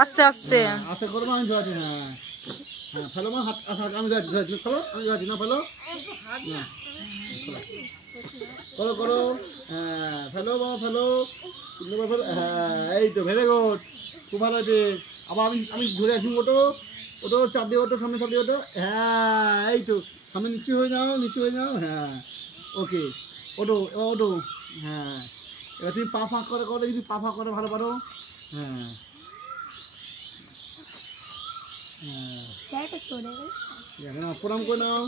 আস্তে আস্তে আস্তে করো মা, আমি ধোয়াচ্ছি। হ্যাঁ হ্যাঁ, ফেলো মা হাত, আমি ধোয়াচ্ছি, ফেলো, আমি ধোয়াচ্ছি না, ফেলো না, করো করো, হ্যাঁ ফেলো বাবা, ফেলো, ফেলো, হ্যাঁ এই তো, ভেরি গুড, খুব ভালো হয়েছে। আবার আমি ঘুরে আসি, ওটো ওটো, চাপ দিয়ে ওটো, সামনে চাপ দিয়ে ওটো, হ্যাঁ এই তো, সামনে নিচু হয়ে যাও, নিচু হয়ে যাও, হ্যাঁ ওকে, ওটো এবার ওটো, হ্যাঁ এবার তুমি পা ফাঁক করে করো, যদি পা ফাঁক করে ভালো পারো, হ্যাঁ হ্যাঁ, প্রণাম করে নাও,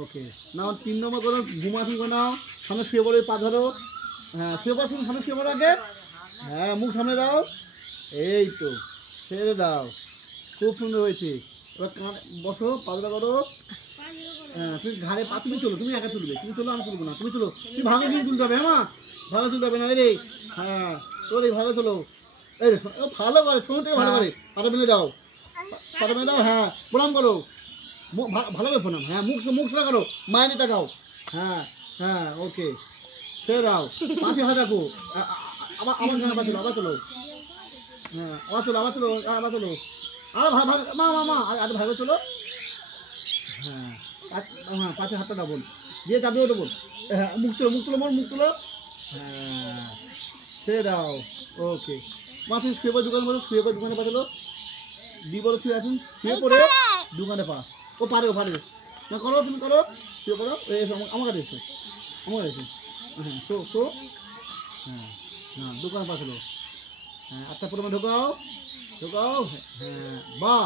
ওকে নাও, 3 নম্বর করো, ঘুমাসন করে নাও, সামনে শুয়ে পড়ো, পা ধরো, হ্যাঁ শুয়ে পড়ো, সামনে শুয়ে পড়ো আগে, হ্যাঁ মুখ সামনে দাও, এই তো ছেড়ে দাও, খুব সুন্দর হয়েছে। এবার বসো, পাতলা করো, হ্যাঁ তুমি ঘাড়ে পা, তুমি চলো, তুমি একা তুলবে, তুমি চলো, আমি তুলবো না, তুমি চলো, তুমি ভাগে দিয়ে তুলতে হবে, হ্যাঁ মা, ভাগে তুলতে হবে না রে, হ্যাঁ চলো এই ভাগে চলো, এই রে ভালো করে, ছোট থেকে ভালো করে পাটা মেলে দাও, পাটা মেলে দাও, হ্যাঁ প্রণাম করো, ভালো করে প্রণাম, হ্যাঁ মুখ মুখ সোজা করো, মায়ের তাকাও, হ্যাঁ হ্যাঁ ওকে, ছেড়ে দাও, পাশে হাত রাখো, আবার আমার সঙ্গে আবার চলো, আবার চলো, হ্যাঁ আবার চলো, আবার চলো, আবার চলো, আর ভাই ভাই মা মা মা আর ভাই চলো, হ্যাঁ হ্যাঁ পাশে হাতটা ডাবল দিয়ে যাবে, ওটা বল, হ্যাঁ মুখ চলো, মুখ চলো, মোর মুখ চলো, হ্যাঁ ছেড়ে দাও, ওকে মা তুমি শুয়ে পড়ে দোকানে বলো, শুয়ে পড়ে দোকানে পা চলো, দি বলো শুয়ে আসুন, শুয়ে পড়ে দোকানে পা, ও পারে, ও পারে না, করো তুমি করো, শুয়ে পড়ো, এসো আমার কাছে এসো, আমার কাছে এসো, হ্যাঁ তো হ্যাঁ হ্যাঁ দোকানে পা চলো, হ্যাঁ আটটা প্রথমে ঢোকাও, ঢোকাও, হ্যাঁ বাহ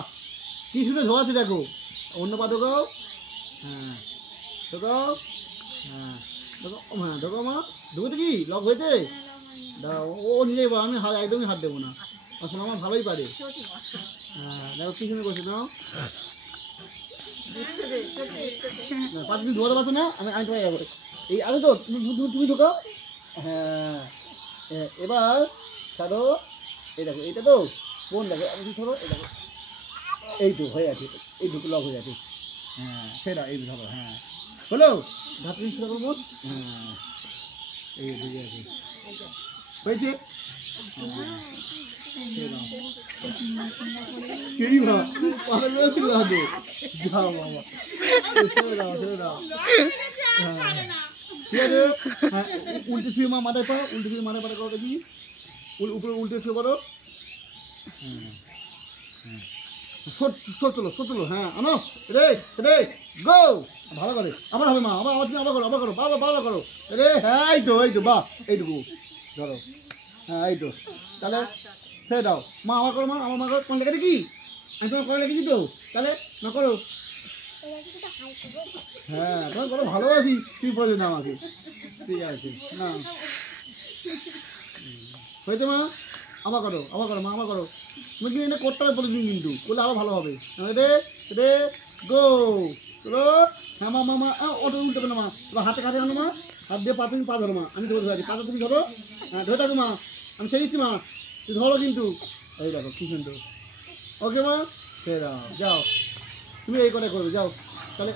কি সুন্দর ঢোকাচ্ছে দেখো, অন্য পা ঢোকাও, হ্যাঁ ঢোকাও, হ্যাঁ ঢোকাও, হ্যাঁ ঢোকাও মা, ঢুকেছে কি লক হয়েছে, দাও ও নিজেই বল, আমি হাত একদমই হাত দেবো না, এখন আমার ভালোই পারে, হ্যাঁ দেখো কি সুন্দর করছে, নাও 5 মিনিট ধরে পাচ্ছ না, আমি তোমায় যাবো, এই আগে তো তুমি ঢোকাও, হ্যাঁ এবার ছাড়ো, এই দেখো এইটা তো কোন দেখো, আমি কি ধরো, এই দেখো এই তো হয়ে আছে, এই দুটো লক হয়ে আছে, হ্যাঁ সেটা এই ধরো, হ্যাঁ হলো ধাপ জিনিস করবো, হ্যাঁ এই বুঝে আছে, হয়েছে, কেই ভা পারে বেশি লাগে, যাও বাবা, ছেড়ে দাও, ছেড়ে দাও, হ্যাঁ ঠিক আছে, হ্যাঁ উল্টে শুয়ে মা মাথায় পাও, উল্টে শুয়ে মাথায় পাটা করো দেখি, উপরে উল্টে শুয়ে করো, হ্যাঁ হ্যাঁ চলো, হ্যাঁ আনো, রে রে গো, ভালো করে, আবার হবে মা, আবার তুমি আবার করো, আবার করো, বারবার করো, রে হ্যাঁ এই তো বাহ, এইটুকু ধরো, হ্যাঁ এই তো, তাহলে ছেড়ে দাও, মা আমার করো, মা আমার মা করো, কোন লেখা দেখি, আমি তোমার করে লিখেছি তো, তাহলে না করো, হ্যাঁ তোমার করো, ভালোবাসি তুই বলি না আমাকে, ঠিক আছে না হয়েছে মা, আবার করো মা, আবার করো, তুমি কিন্তু এটা করতে হবে প্রতিদিন, কিন্তু করলে আরও ভালো হবে, রে রে গো চলো, হ্যাঁ মা মা মা ওটা উল্টে না মা, এবার হাতে কাছে আনো মা, হাত দিয়ে পা তুমি পা ধরো মা, আমি ধরে ধরেছি, পাটা তুমি ধরো, হ্যাঁ ধরে থাকো মা, আমি সেই দিচ্ছি মা, তুই ধরো কিন্তু, এই দেখো কি সুন্দর, ওকে মা ছেড়ে দাও, যাও তুমি এই করে করবে, যাও তাহলে